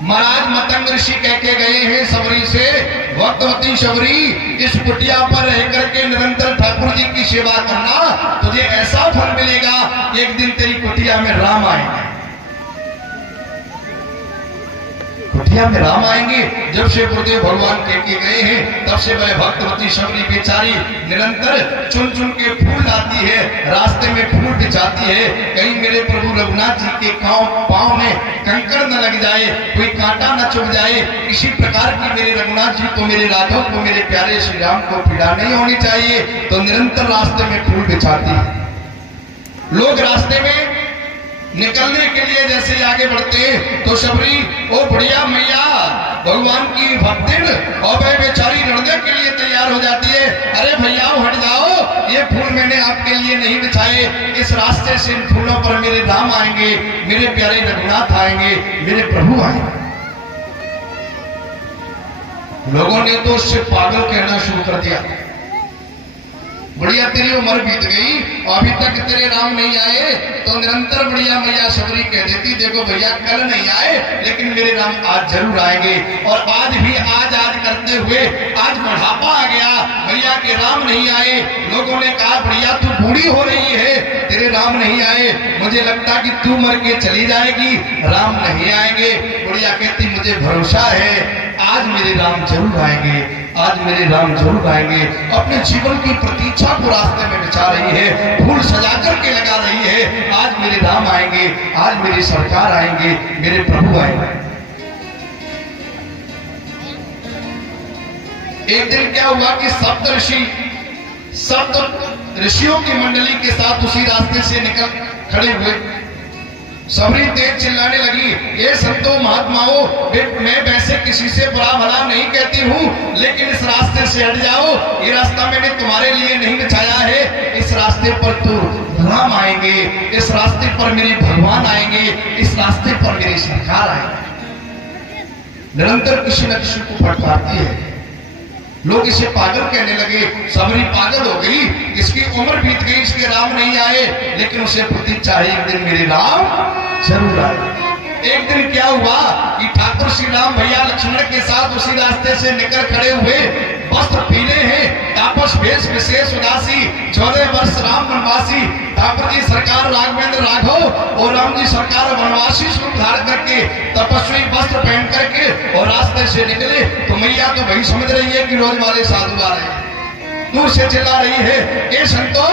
महाराज मतंग ऋषि कह के गए हैं सबरी से, भक्तवती सबरी इस कुटिया पर रह करके निरंतर ठाकुर जी की सेवा करना, तुझे ऐसा फल मिलेगा, एक दिन तेरी कुटिया में राम आएंगे। कुटिया में राम आएंगे। जब से गुरुदेव भगवान कह के गए हैं, तब से वह भक्तवती सबरी बेचारी निरंतर चुन चुन के फूल लाती है, रास्ते में फूल बिछाती है, कहीं मेरे प्रभु रघुनाथ जी के पांव में कंकड़ न लग जाए, कोई कांटा न चुभ जाए, किसी प्रकार की मेरे रघुनाथ जी को, मेरे राघव को, मेरे प्यारे श्री राम को पीड़ा नहीं होनी चाहिए, तो निरंतर रास्ते में फूल बिछाती है। लोग रास्ते में निकलने के लिए जैसे आगे बढ़ते हैं, तो सबरी ओ बढ़िया मैया भगवान की भक्तिन और वह बेचारी लड़ने के लिए तैयार हो जाती है। अरे भैया हट जाओ, ये फूल मैंने आपके लिए नहीं बिछाए, इस रास्ते से इन फूलों पर मेरे राम आएंगे, मेरे प्यारे रघुनाथ आएंगे, मेरे प्रभु आएंगे। लोगों ने तो उससे पागल कहना शुरू कर दिया। बढ़िया तेरी उम्र बीत गई और अभी तक तेरे राम नहीं आए, तो निरंतर बढ़िया मैया सबरी कह देती, देखो भैया कल नहीं आए, लेकिन मेरे राम आज जरूर आएंगे। और आज भी आज करते हुए आज बुढ़ापा आ गया, भैया के राम नहीं आए। लोगों ने कहा बढ़िया तू बूढ़ी हो रही है, तेरे राम नहीं आए, मुझे लगता कि तू मर के चली जाएगी, राम नहीं आएंगे। बढ़िया कहती मुझे भरोसा है, आज मेरे राम जरूर आएंगे, आज मेरे राम जरूर आएंगे। अपने जीवन की प्रतीक्षा को रास्ते में बिछा रही है, फूल सजा करके लगा रही है, आज मेरे राम आएंगे, आज मेरी सरकार आएंगे, मेरे प्रभु आएंगे। एक दिन क्या हुआ कि सप्त ऋषियों की मंडली के साथ उसी रास्ते से निकल खड़े हुए। सबरी तेज चिल्लाने लगी, ये संतों महात्माओं, मैं वैसे किसी से बुरा भला नहीं कहती हूँ, लेकिन इस रास्ते से हट जाओ, ये रास्ता मैंने तुम्हारे लिए नहीं बिछाया है, इस रास्ते पर तो राम आएंगे, इस रास्ते पर मेरे भगवान आएंगे, इस रास्ते पर मेरी सरकार आएगी। निरंतर किसी न किसी को फटकारती है। लोग इसे पागल कहने लगे, सबरी पागल हो गई, इसकी उम्र बीत गई, इसके राम नहीं आए, लेकिन उसे प्रतीक्षा है एक दिन मेरे राम जरूर आए। एक दिन क्या हुआ कि ठाकुर श्री राम भैया लक्ष्मण के साथ उसी रास्ते से निकल खड़े हुए, वस्त्र पीले हैं, तापस वेश विशेष उदासी, 14 वर्ष राम वनवासी। ठाकुर जी सरकार राघवेंद्र राघव और राम जी सरकार वनवासी स्वरूप धारण करके तपस्वी वस्त्र पहन करके और रास्ते से निकले, तो मैया तो वही समझ रही है कि रोज वाले साधु आ रहे हैं, दूर से चिल्ला रही है, ए संतो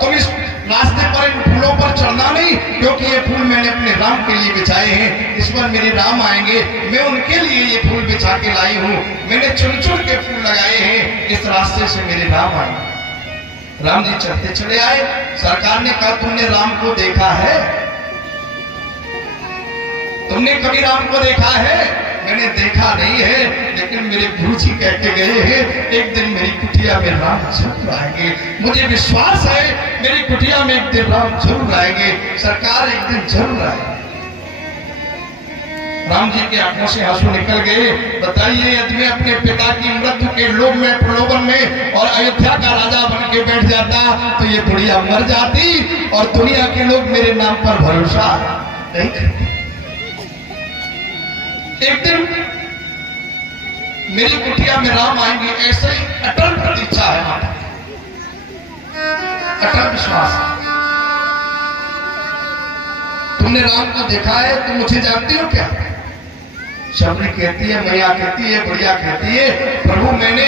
तुम इस रास्ते पर इन फूलों पर चढ़ना नहीं, क्योंकि ये फूल मैंने अपने राम के लिए बिछाए हैं, इस पर मेरे राम आएंगे, मैं उनके लिए ये फूल बिछा के लाई हूँ, मैंने चुन चुन के फूल लगाए हैं, इस रास्ते से मेरे राम आएंगे। राम जी चलते चले आए। सरकार ने कहा तुमने राम को देखा है? तुमने कभी राम को देखा है? मैंने देखा नहीं है, लेकिन मेरे गुरु जी कह के गए हैं एक दिन मेरी कुटिया में राम जरूर आएंगे, मुझे विश्वास है मेरी कुटिया में एक दिन राम जरूर आएंगे, सरकार एक दिन जरूर आएंगे। राम जी के आंखों से आंसू निकल गए। बताइए यदि मैं अपने पिता की मृत्यु के लोभ में प्रलोभन में और अयोध्या का राजा बन के बैठ जाता, तो ये बुढ़िया मर जाती और दुनिया के लोग मेरे नाम पर भरोसा नहीं करते। एक दिन मेरी कुटिया में राम आएंगे, ऐसे ही अटल प्रतीक्षा है माता, अटल विश्वास। तुमने राम को देखा है? तुम मुझे जानती हो क्या? सबरी कहती है, मैया कहती है, बढ़िया कहती है, प्रभु मैंने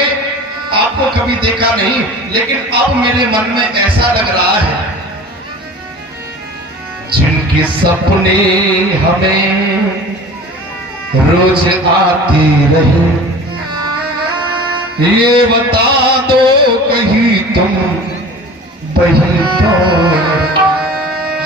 आपको कभी देखा नहीं, लेकिन अब मेरे मन में ऐसा लग रहा है जिनके सपने हमें रोज आती रही, ये बता दो कहीं तुम वही तो,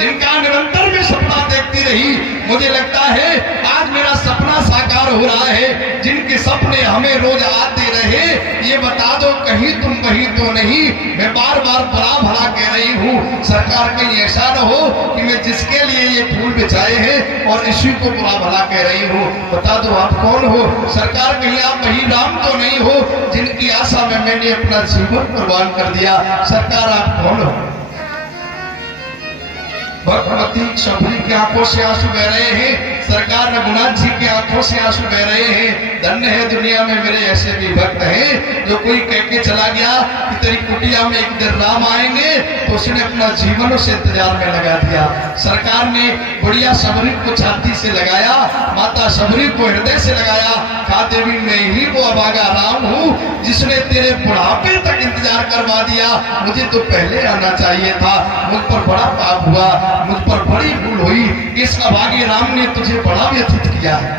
जिनका निरंतर में सपना देखती रही, मुझे लगता है आज मेरा सपना साकार हो रहा है, जिनके सपने हमें रोज आते रहे, ये बता दो कहीं तुम वही तो नहीं। मैं बार बार बुरा भला कह रही हूँ, सरकार कहीं ऐसा न हो कि मैं जिसके लिए ये फूल बिछाए हैं और इसी को बुरा भला कह रही हूँ, बता दो आप कौन हो? सरकार कहीं आप वही राम तो नहीं हो जिनकी आशा में मैंने अपना जीवन कुर्बान कर दिया? सरकार आप कौन हो? भगवती शबरी की आंखों से आंसू बह रहे हैं, सरकार रघुनाथ जी की आंखों से आंसू बह रहे हैं। धन्य है दुनिया में मेरे ऐसे भी भक्त हैं जो कोई कह के चला गया कि तेरी कुटिया में एक दिन राम आएंगे, तो उसने अपना जीवन उस इंतजार में लगा दिया। सरकार ने बुढ़िया शबरी को छाती से लगाया, माता शबरी को हृदय से लगाया। कहा देवी मैं ही वो अभागा राम हूँ जिसने तेरे बुढ़ापे तक इंतजार करवा दिया, मुझे तो पहले आना चाहिए था। मुझ पर बड़ा पाप हुआ, मुझ पर बड़ी भूल हुई, इस अभागे राम ने तुझे बड़ा व्यथित किया है।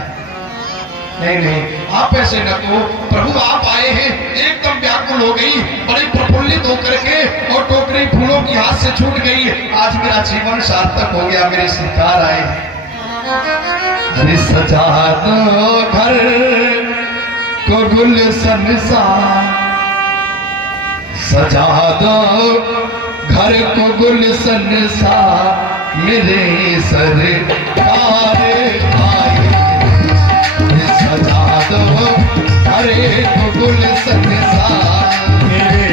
नहीं नहीं, आप ऐसे न कहो, प्रभु आप आए हैं। एकदम व्याकुल हो गई, बड़ी प्रफुल्लित होकर के, और टोकरी फूलों की हाथ से छूट गई। आज मेरा जीवन सार्थक हो गया, मेरे सरकार आए। अरे सजा दो घर को गुलशन सा, सजा दो घर को गुलशन सा, मेरे सरकार आए। सजा दो घर को गुलशन सा, मेरे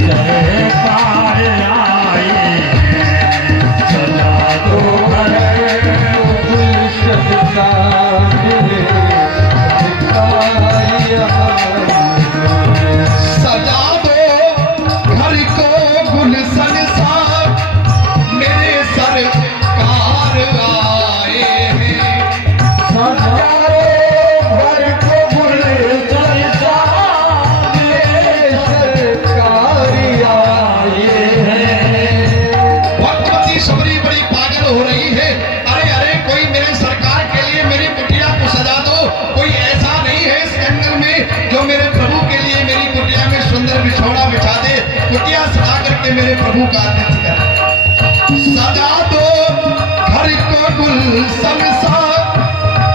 सरकार आए। सजा दो घर को गुलशन सा, मेरे सरकार आए। सजा दो घर को गुलशन सा, मेरे सरकार आए हैं। सजा दो घर को गुलशन सा, मेरे सरकार आए हैं। भगवती शबरी बड़ी पागल हो रही है। अरे अरे, कोई मेरे सरकार के लिए मेरी कुटिया को सजा दो। कोई ऐसा नहीं है इस जंगल में जो मेरे प्रभु के लिए मेरी कुटिया में सुंदर बिछौना बिछा दे, कुटिया सजा करके मेरे प्रभु का आतिथ्य करे। सजा दो घर को गुलशन सा,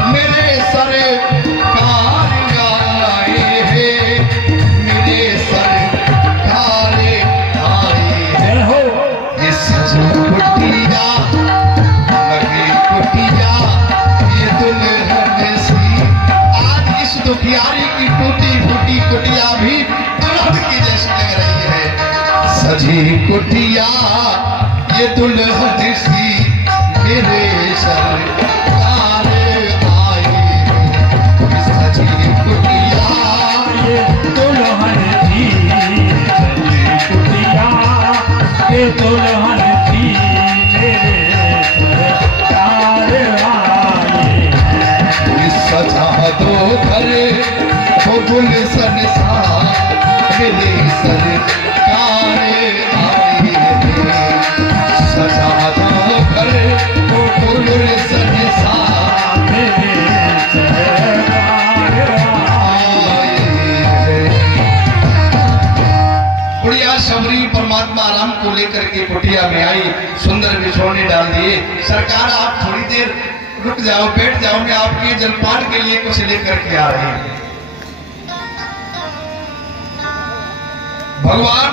मेरे सरकार आए हैं, मेरे सरकार आए हैं। हो ये सजो कुटिया लगे कुटिया, ये दुल्हन सी। आज इस दुखियारी की टूटी फूटी कुटिया भी दुल्हन की जैसी लग रही है। सजी कुटिया ये दुल्हन सी, मेरे सरकार आए। सजी कुटिया ये दुल्हन थी, सजी कुटिया ये दुल्हन थी, मेरे सरकार आए हैं। सजा दो घर को गुलशन सा, मेरे सरकार आए हैं। सजा दो घर को गुलशन सा, मेरे सरकार आए। आए हैं। बुढ़िया शबरी परमात्मा राम को लेकर के कुटिया में आई, सुंदर बिछौने डाल दिए। सरकार आप थोड़ी देर रुक जाओ, बैठ जाओ, मैं आपके जलपान के लिए कुछ लेकर के आ रही हूं। भगवान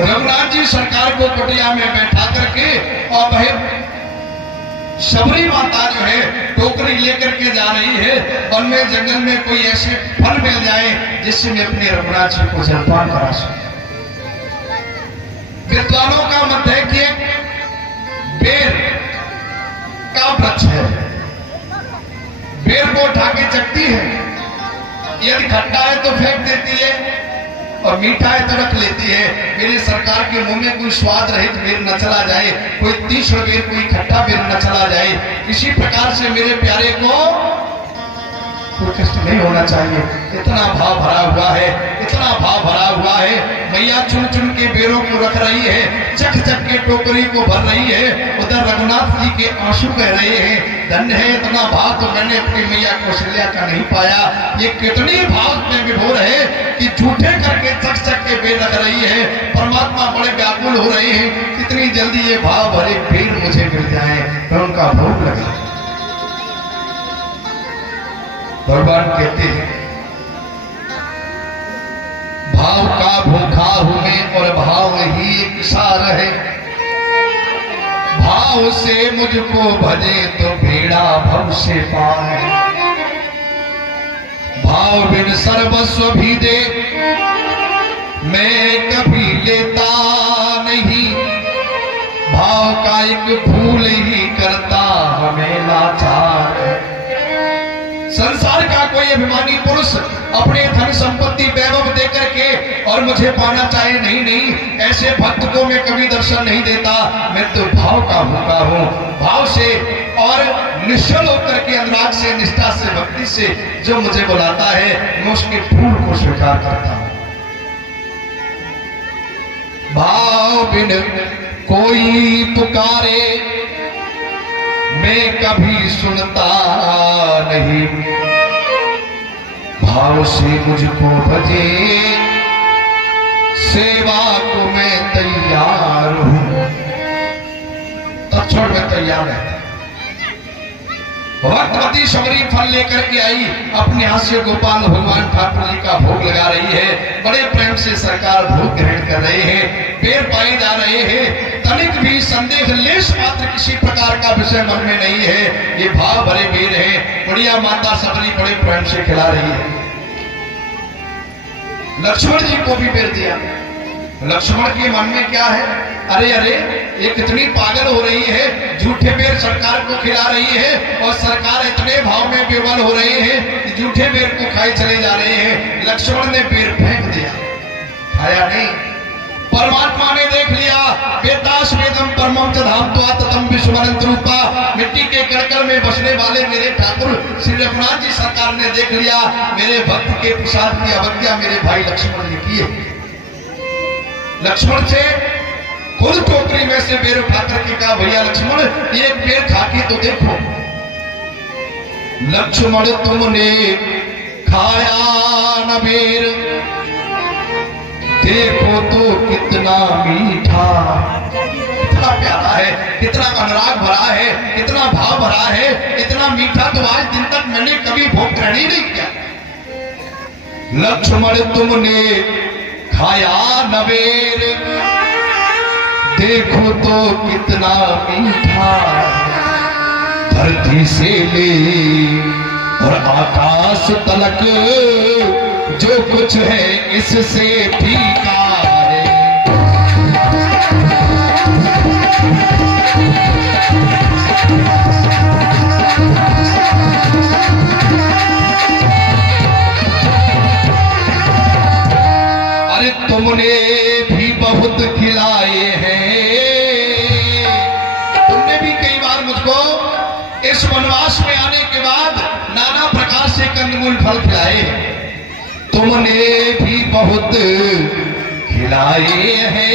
रघुनाथ जी सरकार को कुटिया में बैठा करके, और वह शबरी माता जो है टोकरी लेकर के जा रही है। वन में जंगल में कोई ऐसे फल मिल जाए जिससे मैं अपने रघुनाथ जी को जलपान करा सकूं। विद्वानों का मत है कि बेर का वृक्ष है, बेर को उठा के चखती है, यदि खट्टा है तो फेंक देती है, और मीठा है तो रख लेती है। मेरे सरकार के मुंह में कोई स्वाद रहित बेर न चला जाए, कोई तीक्ष्ण बेर, कोई खट्टा बेर न चला जाए। इसी प्रकार से मेरे प्यारे को कोई कष्ट नहीं होना चाहिए। इतना भाव भरा हुआ है, इतना भाव भरा हुआ है। मैया चुन चुन के बेरों को रख रही है, चख चख के टोकरी को भर रही है। उधर रघुनाथ जी के आंसू बह रहे हैं। धन्य है, इतना भाव तो मैंने अपनी मैया कौशल्या का नहीं पाया। ये कितनी भाव में विभोर है कि झूठे करके चख चख के बेर रख रही है। परमात्मा बड़े व्याकुल हो रहे हैं, कितनी जल्दी ये भाव भरे बेर मुझे मिल जाए, मैं उनका भोग लगे। भगवान कहते हैं, भाव का भूखा हूं मैं और भाव ही एक सार है। भाव से मुझको भजे तो बेड़ा भव से पाए। भाव बिन सर्वस्व भी दे मैं कभी लेता नहीं। भाव का एक भूल ही करता हमें लाचार। संसार का कोई अभिमानी पुरुष अपने धन संपत्ति वैभव देकर के और मुझे पाना चाहे, नहीं नहीं, ऐसे भक्त को मैं कभी दर्शन नहीं देता। मैं तो भाव का भूखा हूँ, भाव से और निश्चल होकर के अनुराग से, निष्ठा से, भक्ति से जो मुझे बुलाता है मैं उसके फूल को स्वीकार करता हूँ। भाव बिन कोई पुकारे मैं कभी सुनता नहीं, भाव से मुझको भजे सेवा को मैं तैयार हूं। तत्क्षण में तैयार रहता। भक्तवती शबरी फल लेकर के आई, अपने हाथ से गोपाल भगवान ठाकुर जी का भोग लगा रही है। बड़े प्रेम से सरकार भोग ग्रहण कर रहे हैं, पैर पाए जा रहे हैं। तनिक भी संदेह लेश मात्र किसी प्रकार का विषय मन में नहीं है। ये भाव भरे बेर है। बढ़िया माता शबरी बड़े प्रेम से खिला रही है। लक्ष्मण जी को भी बेर दिया। लक्ष्मण के मन में क्या है, अरे अरे ये कितनी पागल हो रही है, झूठे बेर सरकार को खिला रही है और सरकार इतने भाव में विवल हो रहे हैं कि झूठे बेर को खाए चले जा रहे हैं। लक्ष्मण ने बेर फेंक दिया, खाया नहीं। परमात्मा ने देख लिया, वेदास वेदम परमम च धाम तो आतम विश्वनंत रूपा। मिट्टी के कड़कड़ में बसने वाले मेरे ठाकुर श्री रघुनाथ जी सरकार ने देख लिया, मेरे भक्त के प्रसाद की अवज्ञा मेरे भाई लक्ष्मण ने की है। लक्ष्मण से खुद टोकरी में से बेर उठा करके कहा, भैया लक्ष्मण एक बेर खा के तो देखो। लक्ष्मण तुमने खाया न बेर, देखो तो कितना मीठा, कितना प्यारा है, कितना अनुराग भरा है, कितना भाव भरा है, इतना मीठा तो आज दिन तक मैंने कभी भोग ग्रहण ही नहीं किया। लक्ष्मण तुमने खाया न बेर, देखो तो कितना मीठा, धरती से ले और आकाश तलक जो कुछ है इससे फीका है। अरे तुमने भी बहुत खिलाए हैं, तुमने भी कई बार मुझको इस वनवास में आने के बाद नाना प्रकार से कंदमूल फल खिलाए। तुमने भी बहुत खिलाए हैं,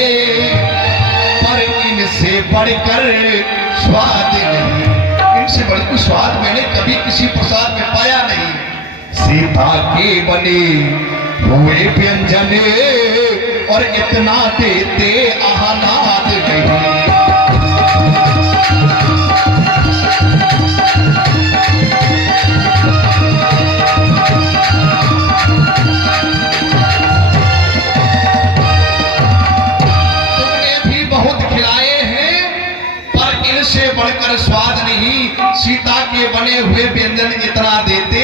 पर इनसे बढ़कर स्वाद नहीं, इनसे बढ़कर स्वाद मैंने कभी किसी प्रसाद में पाया नहीं। सीता के बने हुए व्यंजन और इतना देते आह्लाद नहीं। बढ़कर स्वाद नहीं, सीता के बने हुए व्यंजन इतना देते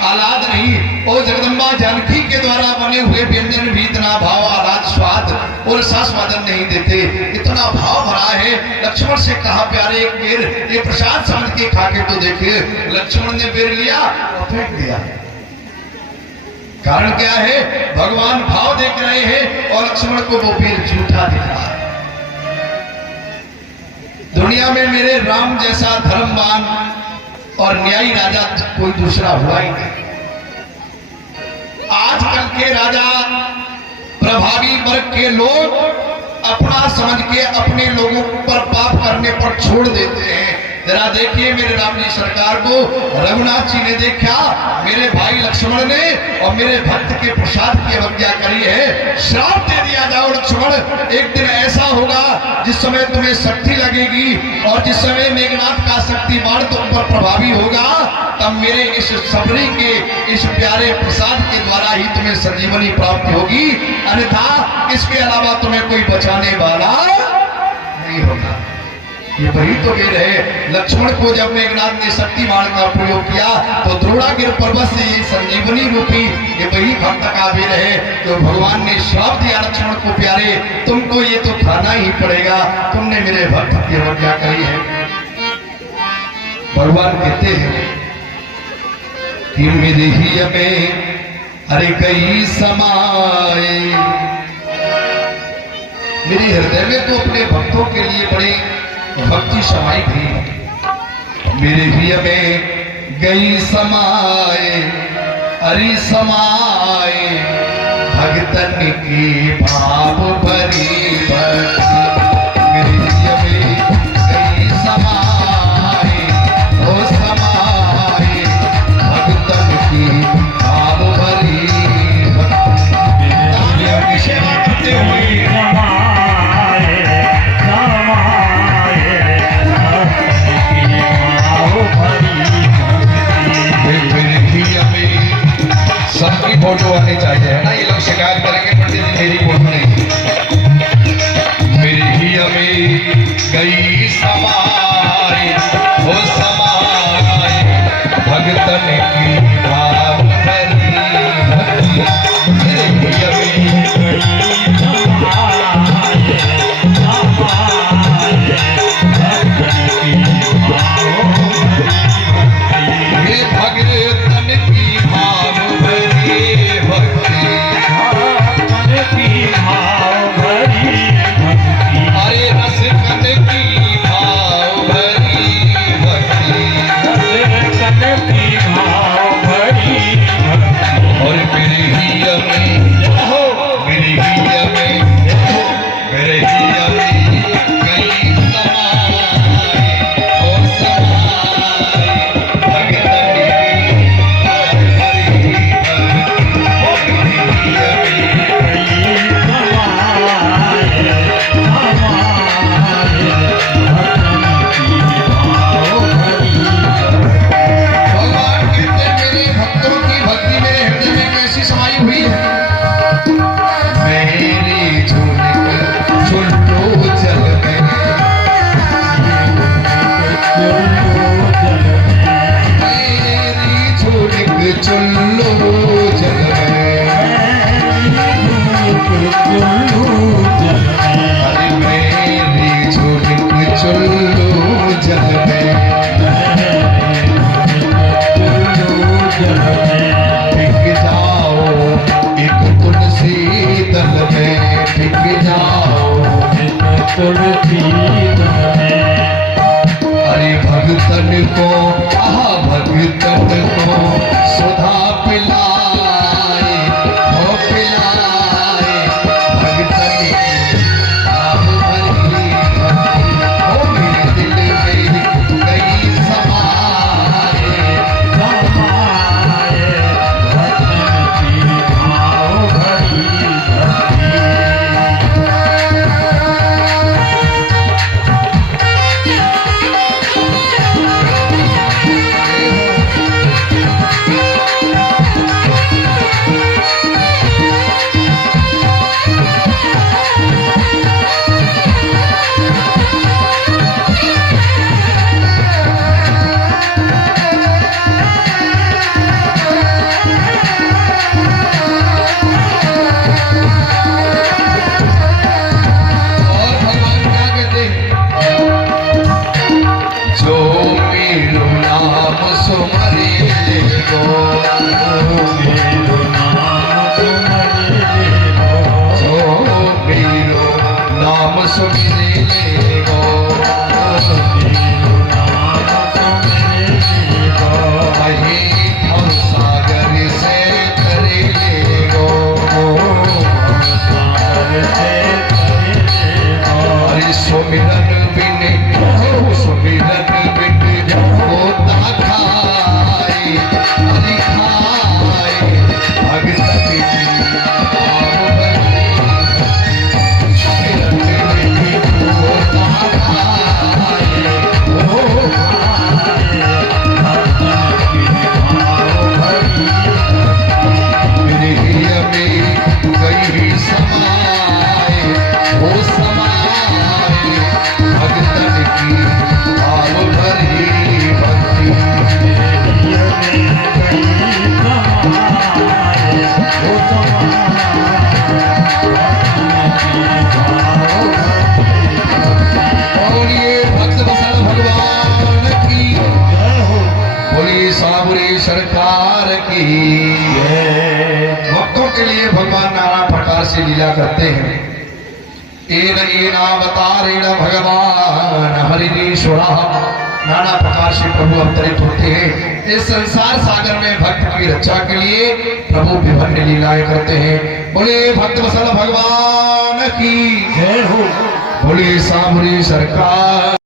आह्लाद नहीं। और जगदम्बा जानकी के द्वारा बने हुए व्यंजन भी इतना भाव, आह्लाद, स्वाद और स्वादन नहीं देते। इतना भाव भरा है। लक्ष्मण से कहा, प्यारे एक बेर ये प्रसाद समझ के खा के तो देखे। लक्ष्मण ने बेर लिया और फेंक दिया। कारण क्या है, भगवान भाव देख रहे हैं और लक्ष्मण को वो बेर झूठा दिख रहा है। दुनिया में मेरे राम जैसा धर्मवान और न्यायी राजा कोई दूसरा हुआ ही नहीं। आजकल के राजा, प्रभावी वर्ग के लोग अपना समझ के अपने लोगों पर पाप करने पर छोड़ देते हैं। जरा देखिए मेरे राम जी सरकार को रघुनाथ जी ने देखा, मेरे भाई लक्ष्मण ने और मेरे भक्त के प्रसाद की अवज्ञा करी है। श्राप दे दिया जाओ लक्ष्मण, एक दिन ऐसा होगा जिस समय तुम्हें शक्ति लगेगी और जिस समय मेघनाथ का शक्ति बाण तुम पर प्रभावी होगा, तब मेरे इस सबरी के इस प्यारे प्रसाद के द्वारा ही तुम्हें संजीवनी प्राप्त होगी, अन्यथा इसके अलावा तुम्हें कोई बचाने वाला नहीं होगा। ये वही तो वीर है। लक्ष्मण को जब मेघनाथ ने शक्तिमान का प्रयोग किया तो द्रोणागिर पर्वत से ये संजीवनी रूपी ये वही भक्त का वीर है जो भगवान ने श्राप दिया लक्ष्मण को, प्यारे तुमको ये तो खाना ही पड़ेगा, तुमने मेरे भक्त की हत्या करी है। भगवान कहते हैं कि मेरे ही में अरे कई समाए, मेरे हृदय में तो अपने भक्तों के लिए बड़े भक्ति समाई थी। मेरे भी में गई समाए अरे समाए भगतन की भाव भरी भक्ति। मेरे भी में गई समाए ओ समाए भगतन की भाव भरी भक्ति। तालियों की सेवा करते हुए सबकी फोटो आनी चाहिए, है ना। ये लोग शिकायत करेंगे पंडित जी मेरी फोटो नहीं। मेरी ही बोली साबरी सरकार की। भक्तों के लिए भगवान नाना प्रकार से लीला करते हैं। एन अवतारेण भगवान हरिश्वरा, नाना प्रकार से प्रभु अवतरित होते हैं। इस संसार सागर में भक्त की रक्षा के लिए प्रभु विभिन्न लीलाएं करते हैं। बोले भक्त वत्सल भगवान की जय हो। बोले साबरी सरकार।